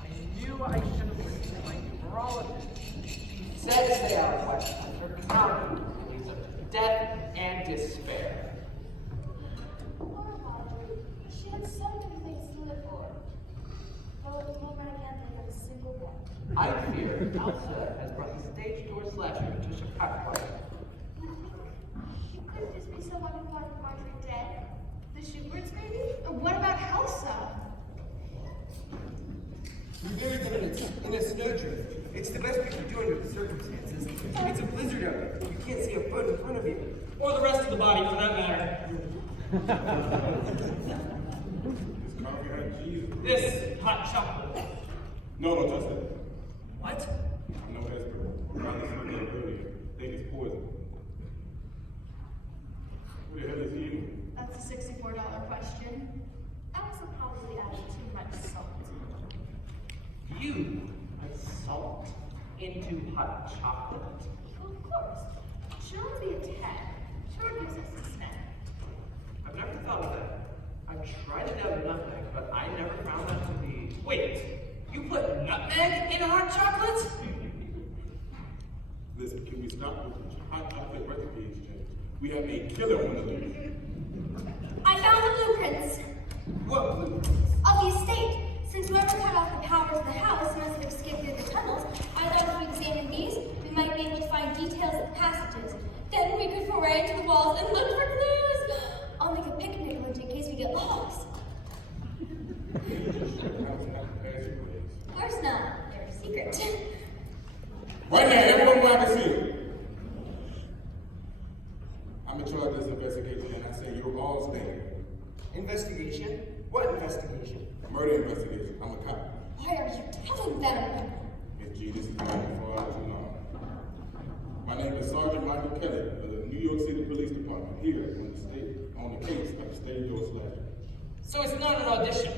I knew I should have listened to my numerologist. She says they are questions for counting leads up to death and despair. Poor Marjorie. She had so many things to live for. Though at the moment I can't think of a single one. I fear Elsa has brought the stage door slasher to Chicago. He couldn't just be someone who wanted Marjorie dead. The Schuberts, maybe? Or what about Elsa? You're very good in a snowdrift. It's the best we can do under the circumstances. It's a blizzard out there. You can't see a foot in front of you. Or the rest of the body, for that matter. This coffee had cheese. This hot chocolate. No, don't touch that. What? I'm no expert. I listened to them earlier. Think it's poison. What the hell is he eating? That's a $64 question. Elsa probably added too much salt. You put salt into hot chocolate. Well, of course. Sure would be a 10. Sure gives us a snack. I've never thought of that. I've tried it out of nutmeg, but I never found that to be. Wait, you put nutmeg in hot chocolate? Listen, can we stop with the hot chocolate recipe exchange? We have a killer on the loose. I found the blueprints What blueprints? of the estate. Since whoever cut off the powers of the house must have escaped through the tunnels, I thought if we examined these, we might be able to find details of the passages. Then we could foray into the walls and look for clues. I'll make a picnic lunch in case we get lost. Of course not. They're a secret. Right now, everyone glad to see it. I'm in charge of this investigation, and I say you're all staying. Investigation? What investigation? Murder investigation. I'm a cop. Why are you telling them? And gee, this is going for far too long. My name is Sergeant Michael Kelly of the New York City Police Department, here on the case of the stage door slasher. So it's not an audition.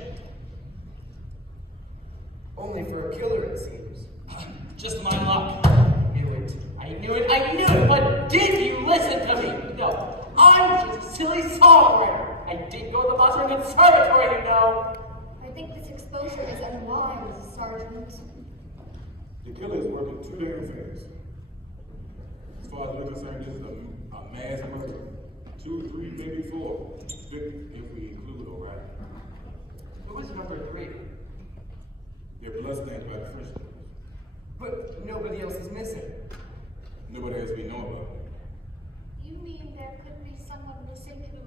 Only for a killer, it seems. Just my luck. Knew it. I knew it. I knew it. But did you listen to me? No. I'm just a silly songwriter. I didn't go to the Boston Conservatory, you know. I think this exposure is unwise, Sergeant. The killer is working too damn fast. As far as we're concerned, this is a mass murder. 2, 3, maybe 4. If we include O'Reilly. Who was number 3? They're bloodstained by the French doors. But nobody else is missing. Nobody else we know about. You mean there could be someone missing who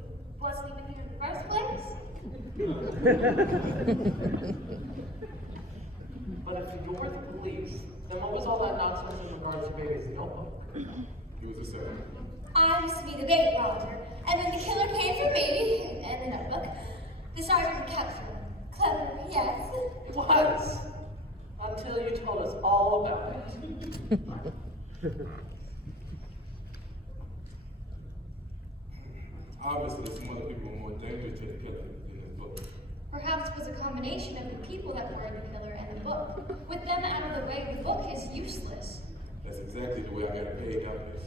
wasn't even here in the first place? But if you're the police, then what was all that nonsense in regards to baby's notebook? It was a setup. I used to be the bait Roger, and when the killer came for me and the notebook, the sergeant kept them. Clever, yes. It was. Until you told us all about it. Obviously, some other people are more dangerous to the killer than this book. Perhaps it was a combination of the people that were the killer and the book. With them out of the way, the book is useless. That's exactly the way I got paid out this.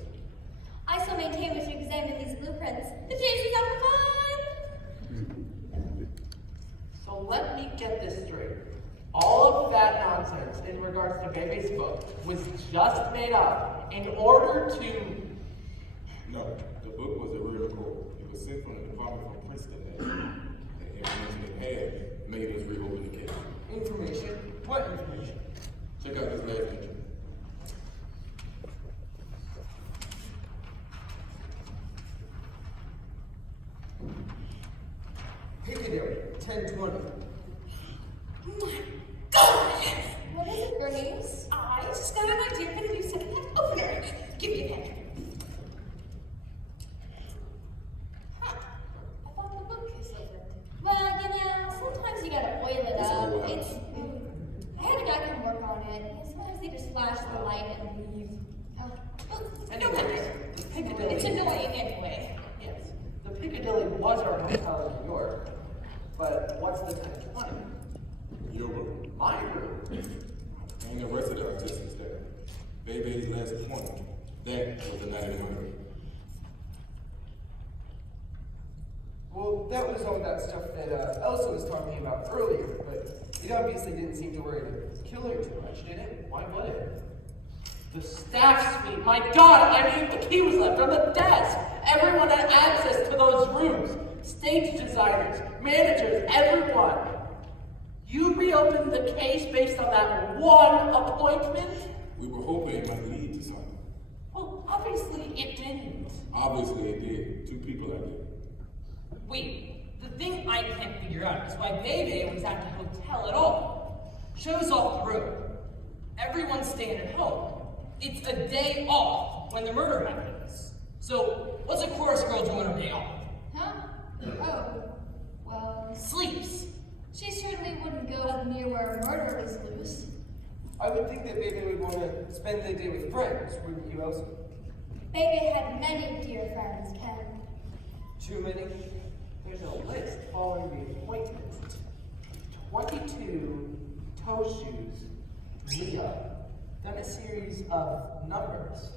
I still maintain we should examine these blueprints. The chase is up fun! So let me get this straight. All of that nonsense in regards to Bebe's book was just made up in order to... No, the book was a real record. It was sent from the department from Princeton. The information it had made us reopen the case. Information? What information? Check out this last entry. Piccadilly, 1020. My God! What is it, Bernice? I just got an idea for the new second-hand opener. Give me a pen. Huh. I thought the book is opened. Well, you know, sometimes you gotta oil it up. I had a guy come work on it. Sometimes they just flash the light and leave. Oh, well, no wonder. The Piccadilly... It's annoying anyway. Yes. The Piccadilly was our hotel in New York. But what's the 1020? Your room. My room. And the rest of the artistic staff. Baby's last appointment. That was the night of the murder. Well, that was all that stuff that Elsa was talking about earlier, but it obviously didn't seem to worry the killer too much, did it? Why would it? The staff suite. My God, I mean, the key was left on the desk. Everyone had access to those rooms. Stage designers, managers, everyone. You reopened the case based on that one appointment? We were hoping it might lead to something. Well, obviously it didn't. Obviously it did. 2 people I did. Wait, the thing I can't figure out is why Bebe was at the hotel at all. Shows off the road. Everyone's staying at home. It's a day off when the murder happens. So, what's a chorus girl doing on her day off? Huh? Oh, well, Sleeps. she certainly wouldn't go near where a murder is loose. I would think that Bebe would want to spend the day with friends, wouldn't you, Elsa? Bebe had many dear friends, Ken. Too many? There's a list following the appointment. 22 toe shoes, Leo. Then a series of numbers.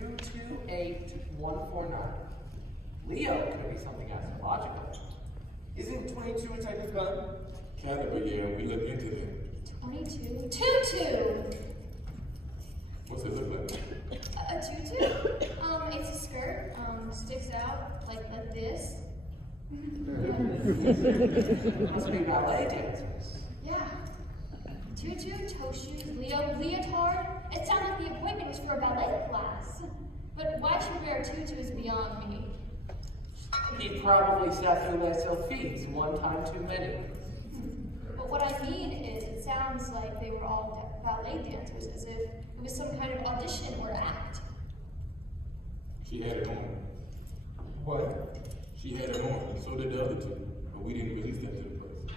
228149. Leo could be something astrological. Isn't 22 a type of gun? Kind of, but yeah, we looked into them. 22. Tutu! What's it look like? A tutu? It's a skirt, sticks out like this. Must be ballet dancers. Yeah. Tutu, toe shoes, Leo, leotard. It sounds like the appointment was for a ballet class. But why she would wear a tutu is beyond me. He probably sat through Les Sylphides one time too many. But what I mean is, it sounds like they were all ballet dancers, as if it was some kind of audition or act. She had it on. What? She had it on. So did the other 2. But we didn't release them to the place.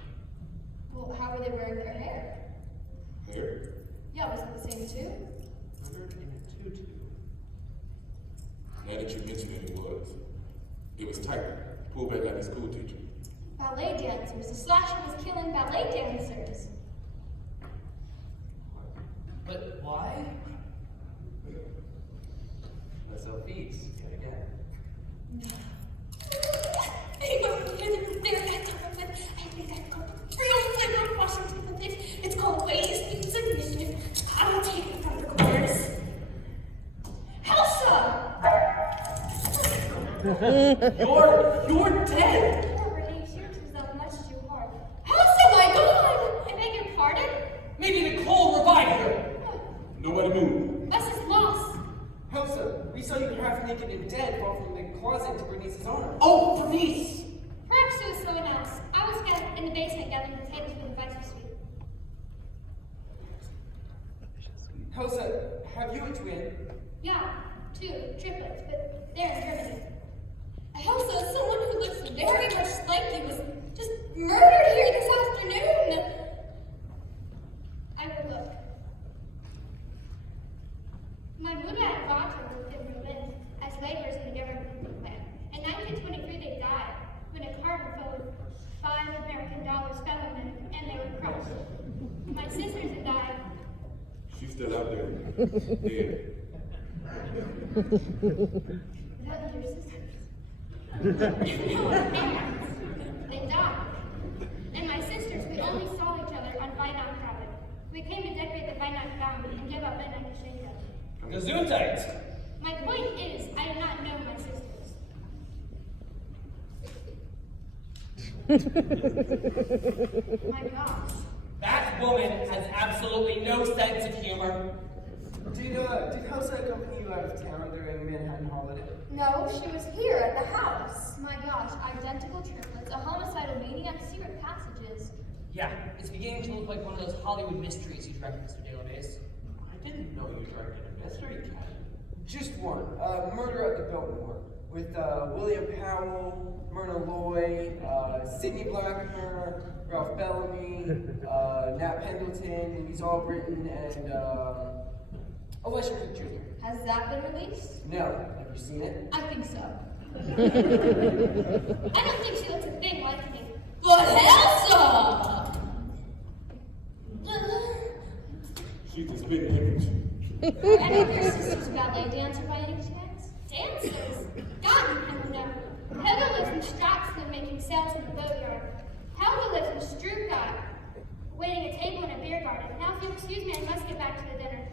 Well, how were they wearing their hair? Hair? Yeah, was it the same too? Murdered in a tutu. Now that you mention it, it was. It was tight. Pulled back like a school teacher. Ballet dancers. The slasher was killing ballet dancers. But why? Les Sylphides, yet again. It's called phase ignition. I will take it from the corners. Elsa! You're dead! Poor Renee, she was that much too hard. Elsa, my God! I beg your pardon? Maybe Nicole revived her. Nobody moved. Bess is lost. Elsa, we saw you half naked and dead fall from the closet to Bernice's arms. Oh, Bernice! Perhaps it was someone else. I was in the basement gathering potatoes for the breakfast suite. Elsa, have you a twin? Yeah, 2 triplets, but they're in Germany. Elsa, someone who looks very much like you was just murdered here this afternoon. I will look. My Buddha and Vater lived in Berlin as laborers in the government plant. In 1923, they died when a carton filled with $5 American fell on them and they were crushed. My sisters had died. She's still out there. Dead. Is that your sisters? They died. And my sisters, we only saw each other on Weihnachtsabend. We came to decorate the Weihnachtsbaum and give up Weihnachtsgeschenke. Gesundheit. My point is, I did not know my sisters. My gosh. That woman has absolutely no sense of humor. Did Elsa accompany you out of town during Manhattan holiday? No, she was here at the house. My gosh, identical triplets, a homicidal maniac, secret passages. Yeah, it's beginning to look like one of those Hollywood mysteries you direct, Mr. Database. I didn't know you directed a mystery cat. Just one. Murder at the Biltmore. With William Powell, Myrna Loy, Sidney Blackmer, Ralph Bellamy, Nat Pendleton, Louise Albritton, and Elisha Cook Jr. Has that been released? No. Have you seen it? I think so. I don't think she looks a thing like me. But Elsa! She's the spitting image. Were any of your sisters ballet dancer by any chance? Dancers? God, I don't know. Heather lives in Stratton father lives in Stuttgart, waiting a table in a beer garden. Now, if you'll excuse me, I must get back to the dinner.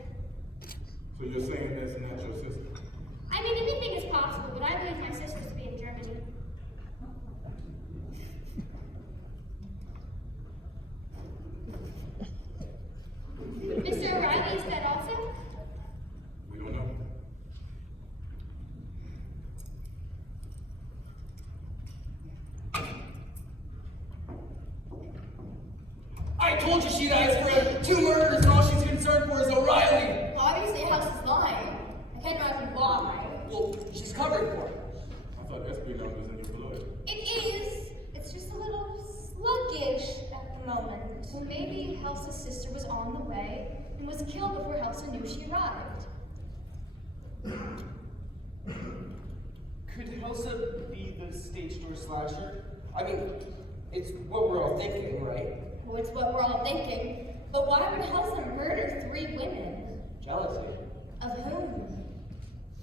So you're saying that's not your sister? I mean, anything is possible, but I believe my sister to be in Germany. Mr. O'Reilly is dead also? We don't know. I told you she dies for 2 murders and all she's concerned for is O'Reilly. Obviously, the house is lying. I can't imagine why. Well, she's covered for it. I thought espionage was in your blood. It is. It's just a little sluggish at the moment. So maybe Elsa's sister was on the way and was killed before Elsa knew she arrived. Could Elsa be the stage door slasher? I mean, it's what we're all thinking, right? Well, it's what we're all thinking. But why would Elsa murder 3 women? Jealousy. Of whom?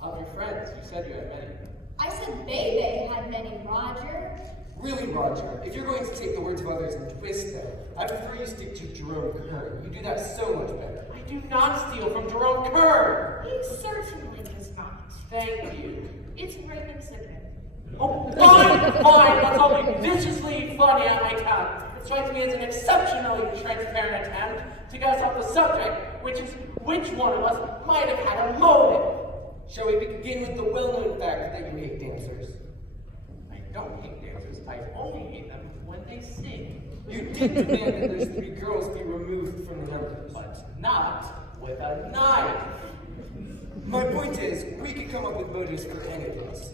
Of your friends. You said you had many. I said Bebe had many, Roger. Really, Roger, if you're going to take the words of others and twist them, I prefer you stick to Jerome Kern. You do that so much better. I do not steal from Jerome Kern. He certainly does not. Thank you. It's a great exhibit. Oh, fine. That's only viciously funny on my account. It strikes me as an exceptionally transparent attempt to get us off the subject, which is which one of us might have had a motive. Shall we begin with the well-known fact that you hate dancers? I don't hate dancers. I only hate them when they sing. You did demand that those 3 girls be removed from the numbers. But not with a knife. My point is, we could come up with motives for any of this.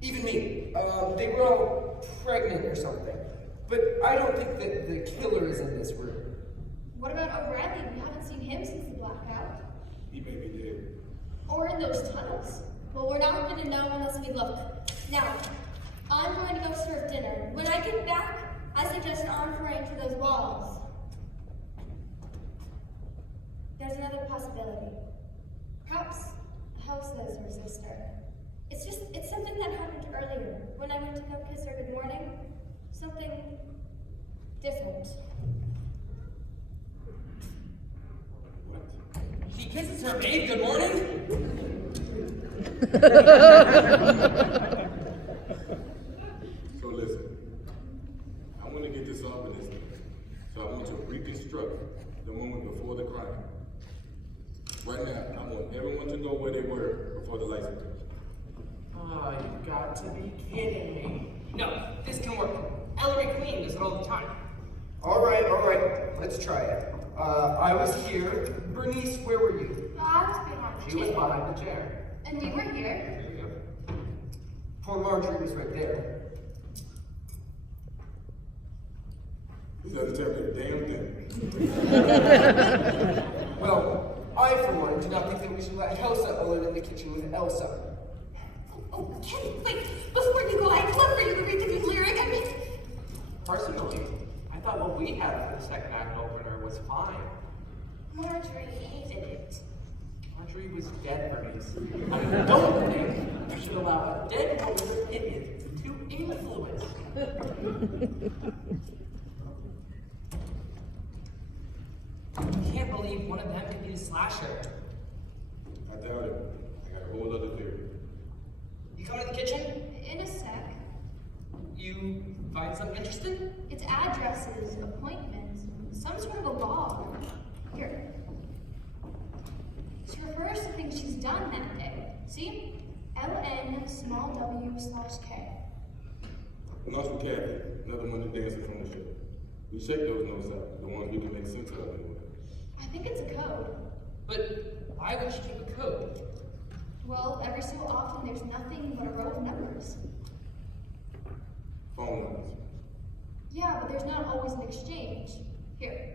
Even me. They were all pregnant or something. But I don't think that the killer is in this room. What about O'Reilly? We haven't seen him since the blackout. He may be dead. Or in those tunnels. Well, we're not going to know unless we look. Now, I'm going to go serve dinner. When I get back, I suggest an entree to those walls. There's another possibility. Perhaps Elsa's her sister. It's something that happened earlier when I went to go kiss her good morning. Something different. She kisses her maid good morning. So listen, I want to get this off with this thing. So I want to reconstruct the moment before the crime. Right now, I want everyone to go where they were before the lights went out. Oh, you've got to be kidding me. No, this can work. Ellery Queen does it all the time. All right. Let's try it. I was here. Bernice, where were you? I was behind the She was chair. behind the chair. And you were here. There you go. Poor Marjorie was right there. This doesn't tell me a damn thing. Well, I, for one, do not think that we should let Elsa alone in the kitchen with Elsa. Oh, Kenny, wait. Before you go, I'd love for you to read the new lyric. I mean, Personally, I thought what we had for the second act opener was fine. Marjorie hated it. Marjorie was dead, Bernice. I don't think you should allow a dead woman's opinion to influence. I can't believe one of them could be a slasher. I doubt it. I got a whole other theory. You come to the kitchen, In a sec. you find something interesting? It's addresses, appointments, some sort of a log. Here. She refers to things she's done that day. See? LN_W/K. Notes for Kathy, another one of the dancers from the show. We checked those notes out, the ones we can make sense of anyway. I think it's a code. But why would she keep a code? Well, every so often there's nothing but a row of numbers. Phone numbers. Yeah, but there's not always an exchange. Here.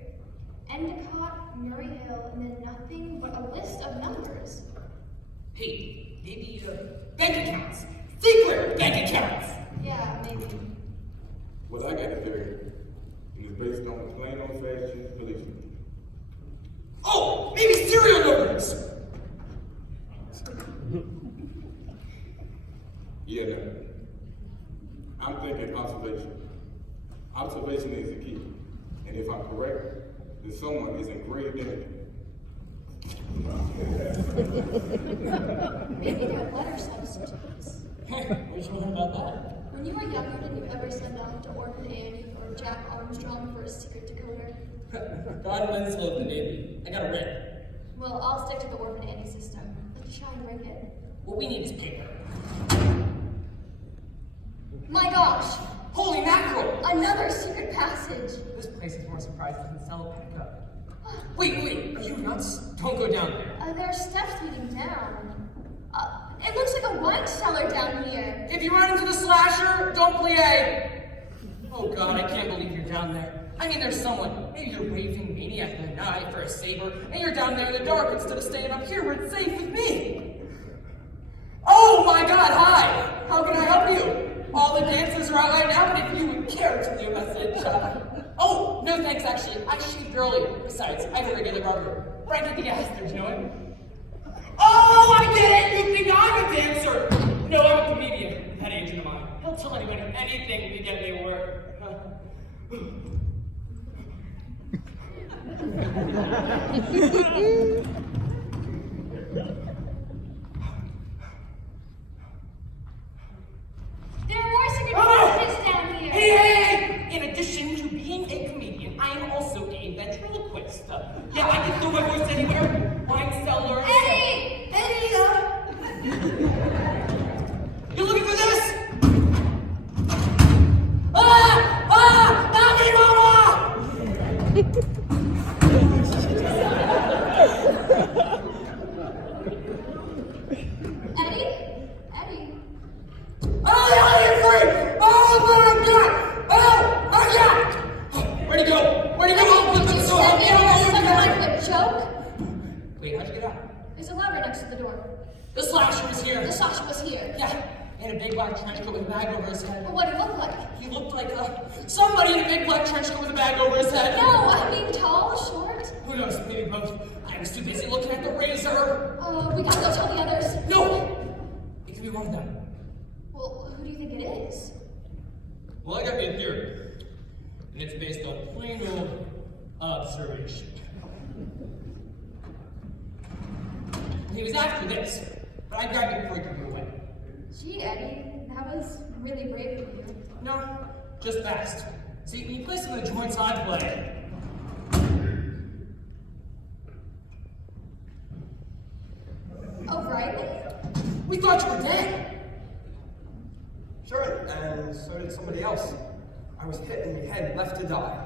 Endicott, Murray Hill, and then nothing but a list of numbers. Hey, maybe bank accounts. Secret bank accounts. Yeah, maybe. Well, I got a theory, and it's based on plain old-fashioned police. Oh, maybe serial numbers. Yeah, no. I'm thinking observation. Observation is the key. And if I'm correct, then someone is in grave danger. Maybe they're letter substitutes. Where'd you learn about that? When you were younger, did you ever send off to Orphan Annie or Jack Armstrong for a secret decoder? God Winslow of the Navy. I got a red. Well, I'll stick to the Orphan Annie system. Let's try and break it. What we need is paper. My gosh! Holy mackerel! Another secret passage! This place is more surprised than Cell Pickup. Wait, are you nuts? Don't go down there. There are steps leading down. It looks like a wine cellar down here. If you run into the slasher, don't plie. Oh God, I can't believe you're down there. I mean, there's someone, maybe you're raving maniac in the night for a saber, and you're down there in the dark instead of staying up here where it's safe with me. Oh my God, hi! How can I help you? All the dancers are out right now, but if you would care to leave a message. Oh, no thanks, actually. I shaved earlier. Besides, I have a regular barber. Right at the gas, there's no one. Oh, I get it! You think I'm a dancer! No, I'm a comedian. That agent of mine. He'll tell anyone anything to get me work. There are more secret passages down here. Hey! In addition to being a comedian, I am also a ventriloquist. Yeah, I can throw my voice anywhere. Wine cellar. Eddie! You looking for this? Not me, Mama! Eddie? Where'd he go? Where'd he go? Joke? Wait, how'd you get out? There's a lever next to the door. The slasher was here. The slasher was here. Yeah, in a big black trench coat with a bag over his head. But what did it look like? He looked like somebody in a big black trench coat with a bag over his head. No, I mean tall, short. Who knows? Maybe both. I was too busy looking at the razor. We gotta go tell the others. No! It could be one of them. Well, who do you think it is? Well, I got me a theory. And it's based on plain old observation. He was after this, but I grabbed it before he could move away. Gee, Eddie, that was really brave of you. No, just fast. See, when you play some of the joints I play, Oh, Riley? we thought you were dead. Sure, and so did somebody else. I was hit in the head and left to die.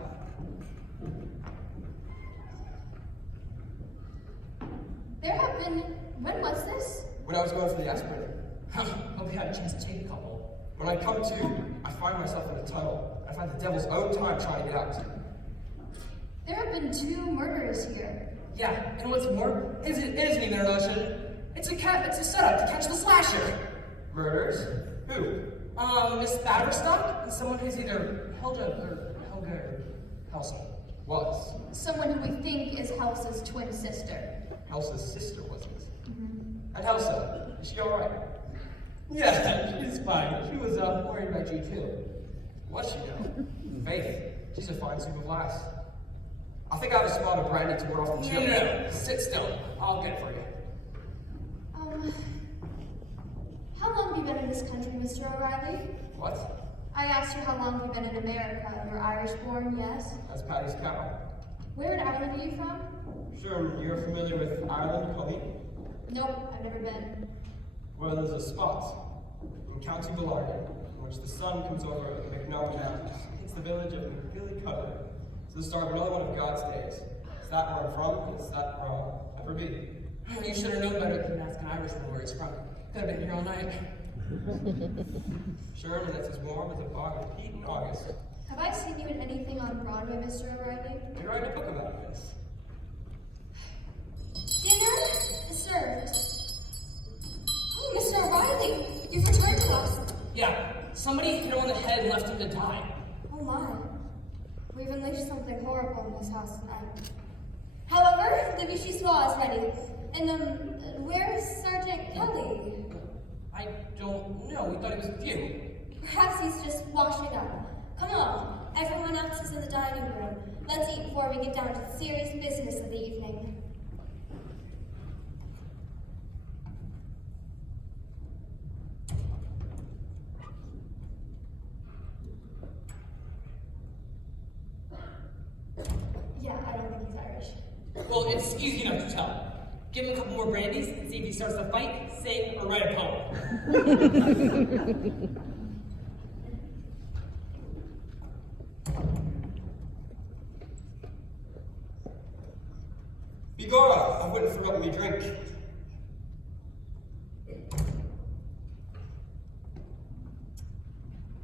There have been... When was this? When I was going for the aspirin. Hope you had a chance to take a couple. When I come to, I find myself in a tunnel. I've had the devil's own time trying to get out. There have been 2 murders here. Yeah, and what's more, it isn't even an illusion. It's a setup to catch the slasher. Murders? Who? Miss Batterstock and someone who's either Helga or Elsa. Was. Someone who we think is Elsa's twin sister. Elsa's sister, was it? And Elsa, is she alright? Yeah, she's fine. She was worried about you too. Was she now? Faith, she's a fine soup of lass. I think I have a spot of brandy to ward off the chill. No, sit still. I'll get it for you. How long have you been in this country, Mr. O'Reilly? What? I asked you how long you've been in America. You're Irish-born, yes? That's Paddy's cow. Where in Ireland are you from? Sure, you're familiar with Ireland, Colleen? Nope, I've never been. Well, there's a spot in County Belarden in which the sun comes over the McNaught Mountains. It's the village of McGillycudder. It's the start of another one of God's days. It's that where I'm from, and it's that where I'll ever be. You should have known better than ask an Irishman where he's from. Could have been here all night. Sure, and it's as warm as a bog of peat in August. Have I seen you in anything on Broadway, Mr. O'Reilly? You're writing a book about this. Dinner is served. Oh, Mr. O'Reilly, you've returned to us. Yeah, somebody hit him on the head and left him to die. Oh my. We've unleashed something horrible in this house tonight. However, the vichyssoise is ready. And where is Sergeant Kelly? I don't know. We thought he was with you. Perhaps he's just washing up. Come on, everyone Alex is in the dining room. Let's eat before we get down to the serious business of the evening. Yeah, I don't think he's Irish. Well, it's easy enough to tell. Give him a couple more brandies and see if he starts to fight, sing, or write a poem. Begorra, I wouldn't forget me drink.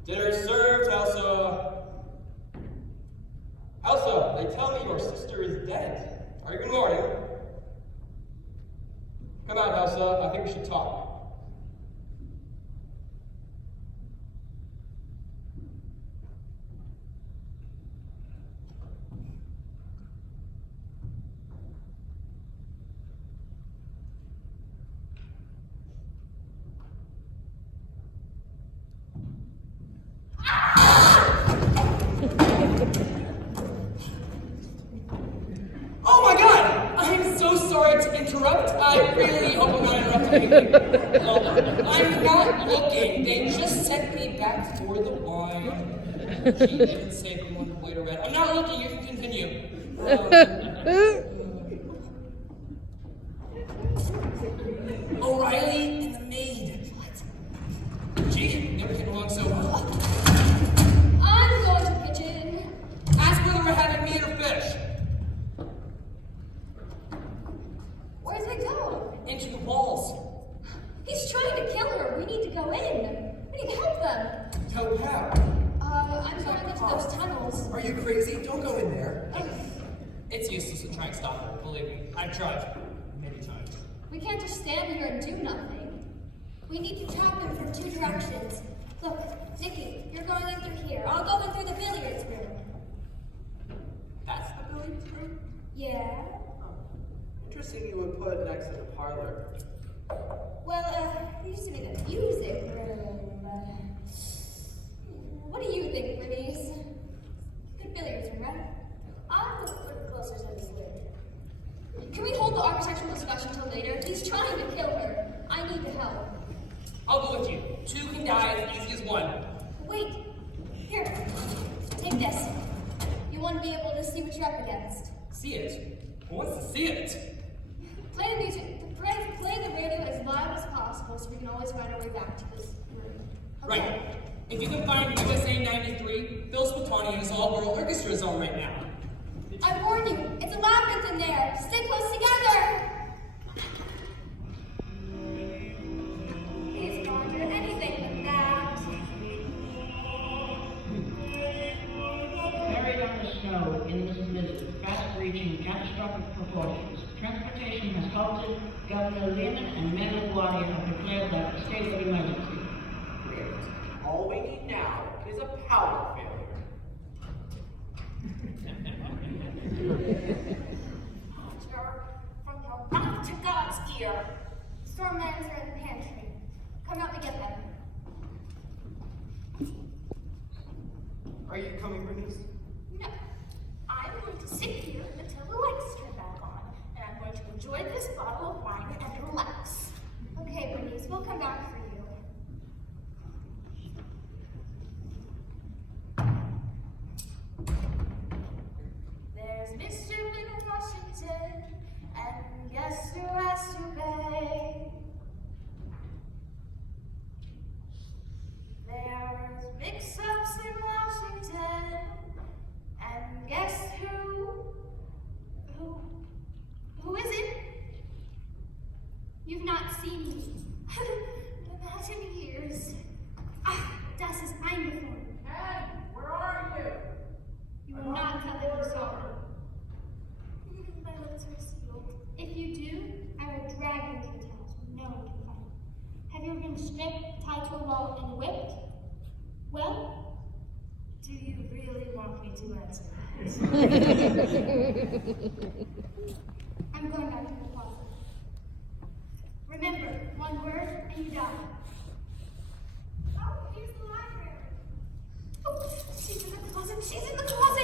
Dinner is served, Elsa. Elsa, they tell me your sister is dead. Are you in mourning? Come out, Elsa. I think we should talk. Oh my god! I'm so sorry to interrupt. I really hope I'm not interrupting anything. No, I'm not looking. They just sent me back for the wine. She didn't say they wanted white or red. I'm not looking. You can continue. O'Reilly and the maid. What? Gee, never get along so well. I'm going to the kitchen. Ask whether we're having meat or fish. Where's it going? Into the walls. He's trying to kill her. We need to go in. We need to help them. Tell how? I'm going into those tunnels. Are you crazy? Don't go in there. It's useless to try and stop her, believe me. I've tried many times. We can't just stand here and do nothing. We need to trap him from two directions. Look, Nikki, you're going in through here. I'll go in through the billiards room. That's the billiards room? Yeah? Interesting you would put it next to the parlor. Well, it used to be the music room. What do you think, Bernice? Good billiards room, right? I'm going to put it closer to this lid. Can we hold the architectural discussion till later? He's trying to kill her. I need the help. I'll go with you. Two can die as easy as one. Wait. Here. Take this. You want to be able to see what you're up against. See it? Who wants to see it? Play the music. Play the radio as loud as possible so we can always find our way back to this room. Okay. Right. If you can find USA 93, Phil Spatani and his all-girl orchestra is on right now. I warn you, it's a labyrinth in there. Stay close together. He's going to do anything but that. Buried under snow in this blizzard, fast-reaching catastrophic proportions, transportation has halted. Governor Lehman and men of Guardia have declared that a state of emergency. Great. All we need now is a power failure. From your back to God's ear. Storm lands are in the pantry. Come help me get them. Are you coming, Bernice? No. I'm going to sit here until the lights turn back on, and I'm going to enjoy this bottle of wine and relax. Okay, Bernice, we'll come back for you. There's mischief in Washington, and guess who has to pay? There's mix-ups in Washington, and guess who? Who is it? You've not seen me. Not in years. Das ist eingefroren. Ed, where are you? You will not tell them you saw her. My lips are sealed. If you do, I will drag you into the tunnels where no one can find you. Have you ever been stripped, tied to a wall, and whipped? Well, Do you really want me to answer that? I'm going back to the closet. Remember, one word and you die. Oh, here's the library. Oh, she's in the closet. She's in the closet.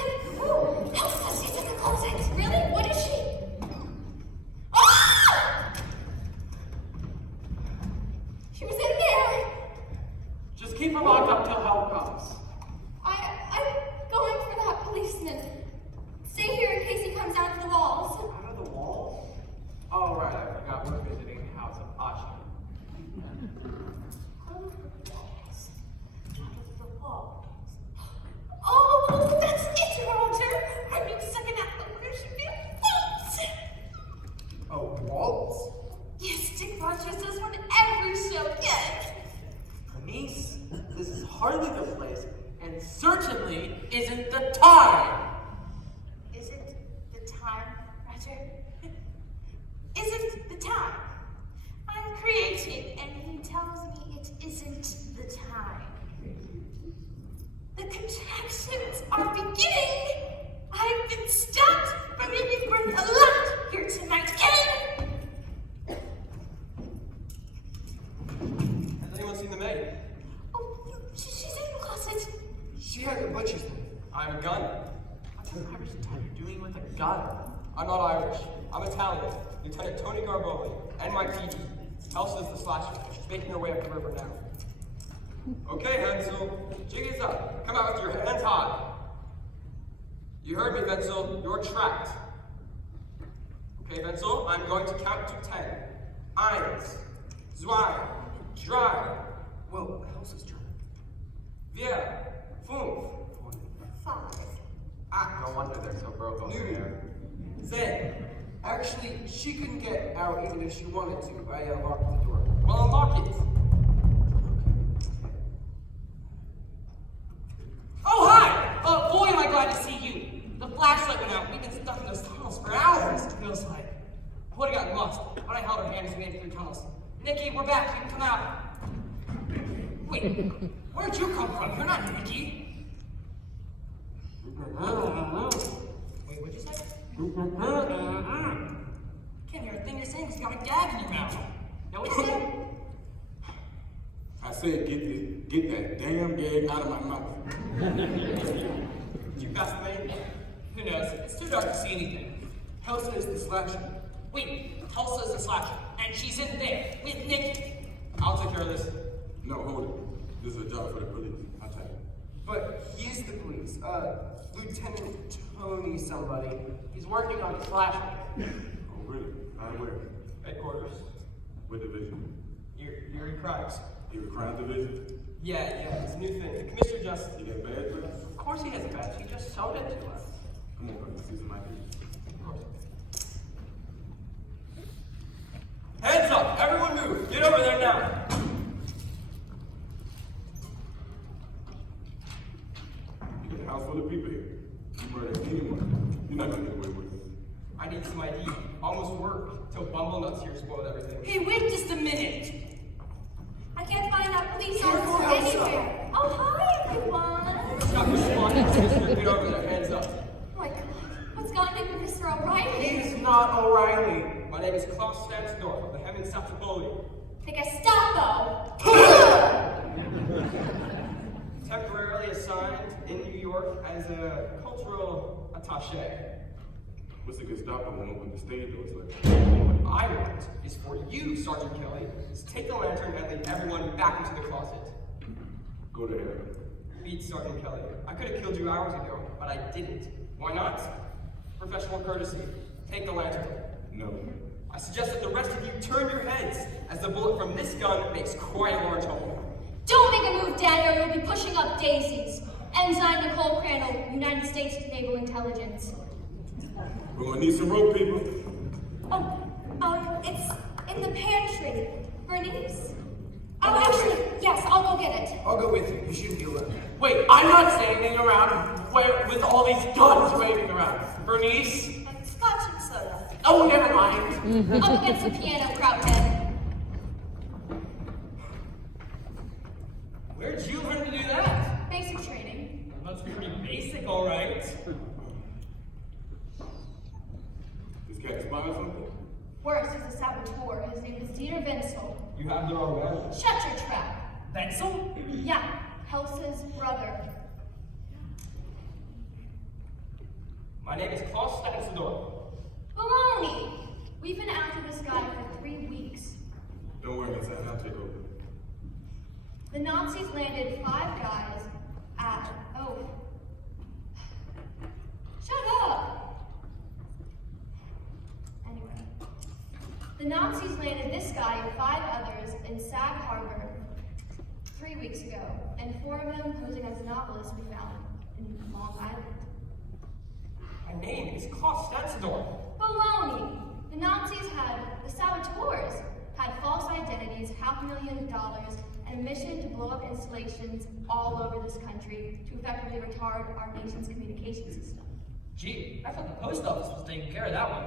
certainly isn't the time. Isn't the time, Roger? Isn't the time. I'm creating, and he tells me it isn't the time. The contractions are beginning. I've been stopped from giving birth a lot here tonight. Get in! Has anyone seen the maid? Oh, she's in the closet. She has a butcher's knife. I have a gun. What the Irish are you doing with a gun? I'm not Irish. I'm Italian. Lieutenant Tony Garboli, NYPD. Elsa's the slasher. She's making her way up the river now. Okay, Hensel. Jig is up. Come out with your hands high. You heard me, Wenzel. You're trapped. Okay, Wenzel, I'm going to count to 10. Eins, zwei, drei. Well, Elsa's trying. Vier, fünf, 5. No wonder they're so broke over there. zehn. Actually, she couldn't get out even if she wanted to. I locked the door. Well, unlock it. Oh, hi! Boy, am I glad to see you. The flashlight went out. We've been stuck in those tunnels for hours, it feels like. I would have gotten lost, but I held her hand as we made it through tunnels. Nikki, we're back. You can come out. Wait, where'd you come from? You're not Nikki. Wait, what'd you say? Can't hear a thing you're saying because you got a gag in your mouth. Know what you said? I said, get that damn gag out of my mouth. Did you pass the maid? Who knows? It's too dark to see anything. Elsa is the slasher. Wait, Tulsa's the slasher, and she's in there with Nikki. I'll take care of this. No, hold it. This is a job for the police. I'll tell you. But he's the police. Lieutenant Tony somebody. He's working on the slasher. Oh, really? Out of where? Headquarters. What division? Erie Crimes. Your crime division? Yeah, it's a new thing. The commissioner just... You got badge for us? Of course he has a badge. He just showed it to us. Come on, buddy. See some ID. Hands up! Everyone move! Get over there now! You got a house full of people here. You murder anyone. You're not gonna get away with it. I need some ID. Almost worked. Till Bumblenuts here spoiled everything. Hey, wait just a minute. I can't find that police Careful, officer Elsa. anywhere. Oh, hi, everyone. Stop responding. Get over there. Hands up. Oh my God, what's gotten into Mr. O'Reilly? He's not O'Reilly. My name is Klaus Stansdorf of the Heaven Sapropoli. Think I stopped though. Temporarily assigned in New York as a cultural attaché. What's the Gestapo want with the stage doors like? What I want is for you, Sergeant Kelly, to take the lantern and lead everyone back into the closet. Go to hell. Beat Sergeant Kelly. I could have killed you hours ago, but I didn't. Why not? Professional courtesy. Take the lantern. No. I suggest that the rest of you turn your heads, as the bullet from this gun makes quite a large hole. Don't make a move, Daddy, or you'll be pushing up daisies. Ensign Nicole Crandall, United States Naval Intelligence. We're gonna need some rope, people. It's in the pantry. Bernice? Oh, actually, yes, I'll go get it. I'll go with you. You shouldn't be alone. Wait, I'm not standing around with all these guns waving around. Bernice? Scotch and soda. Oh, never mind. Up against the piano, Crowdhead. Where'd you learn to do that? Basic training. That's pretty basic, all right. This cat spy or something? Worse, he's a saboteur. His name is Dieter Wenzel. You have the wrong man. Shut your trap. Bensel? Yeah, Helsa's brother. My name is Klaus Stansdorf. Baloney! We've been after this guy for 3 weeks. Don't worry, Miss Anne. I'll take over. The Nazis landed 5 guys at... Oh. Shut up! Anyway. The Nazis landed this guy and 5 others in Sag Harbor 3 weeks ago, and 4 of them posing as novelists we found in Long Island. My name is Klaus Stansdorf. Baloney! The saboteurs had false identities, $500,000, and a mission to blow up installations all over this country to effectively retard our nation's communication system. Gee, I thought the post office was taking care of that one.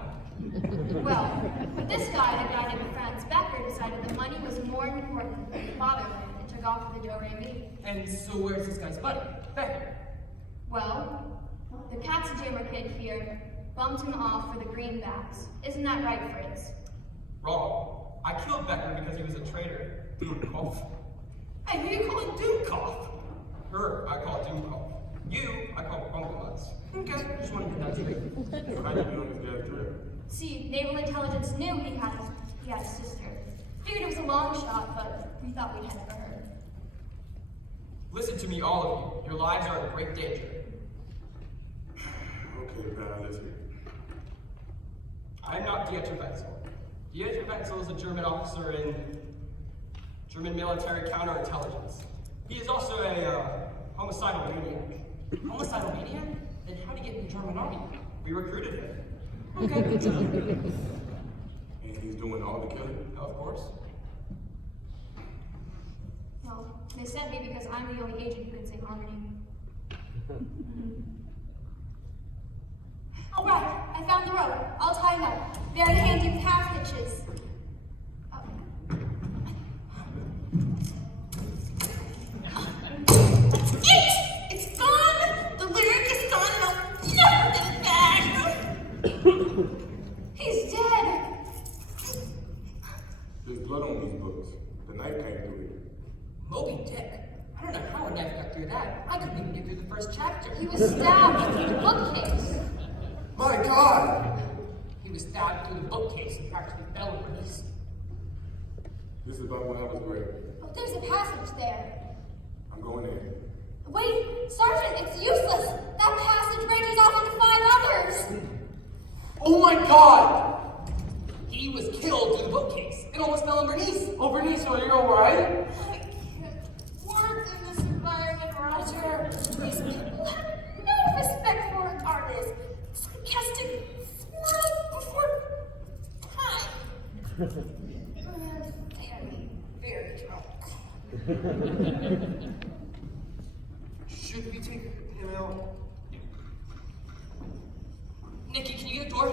Well, but this guy, a guy named Franz Becker, decided the money was more important than the fatherland and took off with the do-re-mi. And so where's this guy's buddy, Becker? Well, the Katzenjammer kid here bumped him off for the greenbacks. Isn't that right, Fritz? Wrong. I killed Becker because he was a traitor. Doomkopf. And who you call it Doomkopf? Her, I call it Doomkopf. You, I call it Bunkelnuts. Okay, just wanted to get that straight. So how you know this guy's trip? See, naval intelligence knew he had a sister. Figured it was a long shot, but we thought we'd head for her. Listen to me, all of you. Your lives are in great danger. Okay, pal, listen. I'm not Dietrich Wenzel. Dietrich Wenzel is a German officer in German military counterintelligence. He is also a homicidal maniac. Homicidal maniac? Then how'd he get in the German army? We recruited him. Okay, good to know. And he's doing all the killing? Of course. Well, they sent me because I'm the only agent who can sing harmony. All right, I found the rope. I'll tie him up. Very handy with half hitches. It's gone! The lyric is gone and I'll never get it back! He's dead. There's blood on these books. The knife came through it. Moby Dick? I don't know how a knife got through that. I couldn't even get through the first chapter. He was stabbed through the bookcase. My God! He was stabbed through the bookcase and practically fell over this. This is about when I was great. Oh, there's a passage there. I'm going in. Wait, Sergeant, it's useless. That passage branches off into 5 others. Oh my God! He was killed through the bookcase. It almost fell on Bernice. Oh, Bernice, are you alright? I can't work in this environment, Roger. These people have no respect for an artist. Sarcastic squirrel before time. Very drunk. Should we take him out? Nikki, can you get a door?